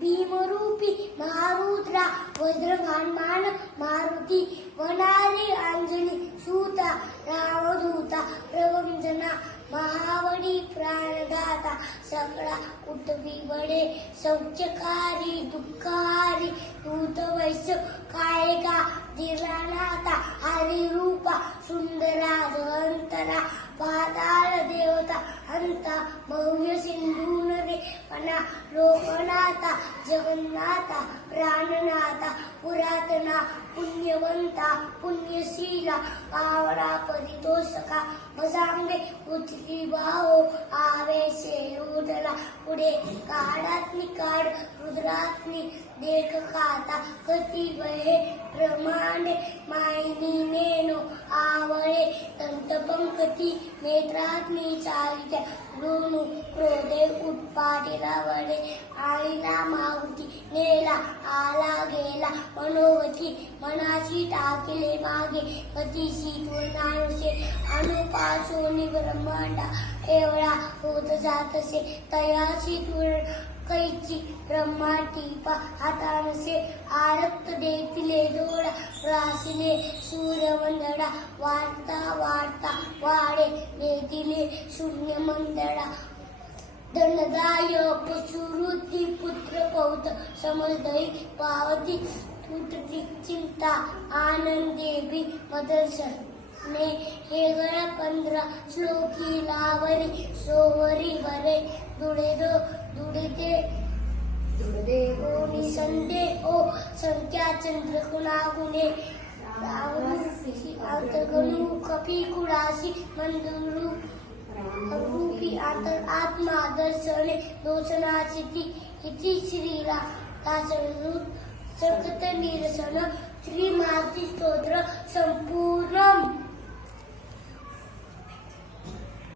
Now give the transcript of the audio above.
भीमरूपी महारुद्रा वज्रघानमान मारुती वनारी अंजनी सूता रामदूता प्रवंजना महावडी प्राणदाता सकळा उठवी बडे सौख्यकारी दुःखारी दूत वैश्य कायका दिलानाता हरिरूपा सुंदरा जगंतरा पाताळ देवता हंता भव्य सिंधू नरे पणा लोकनाथा जगन्नाथा प्राणनाथा पुरातना पुण्यवंता पुण्यशीला पावडा परितोषका भजांगे उठली भाओ आवेशे उठला पुढे काढातली काढ रुद्रातली देख खाता कती वहे प्रमाणे मायनी नेनो आवळे दंतपंकती नेत्रातली चालित्या ऋणू क्रोधे उत्पाटीला वडे आईला माहुती नेला आला गेला मनोवती मनाची टाकले मागे पतीशी तुलनानुसे अनुपासोनी ब्रह्मांडा एवढा होत जातसे तयाची तुलना कैची ब्रह्मा टिपा हातानसे आरक्त देतिले डोळा रासिले सूर्यमंडळा वाढता वाढता वाढे देतिले शून्य मंडळा धनदाय पशुवृत्ती पुत्र पौत समजदई पावती तुटती चिंता आनंदेवी मदर्शन ने हे गळ 15 श्लोकी लावरी सोवरी वरे दुडे ओ निसंदे ओ संख्या चंद्र गुणागुणे अंतर्गणू कपी कुडासी मंदुरू रूपी आत्मा दर्शने दोषणाची ती श्रीरा तासरूप सकत निरसन श्री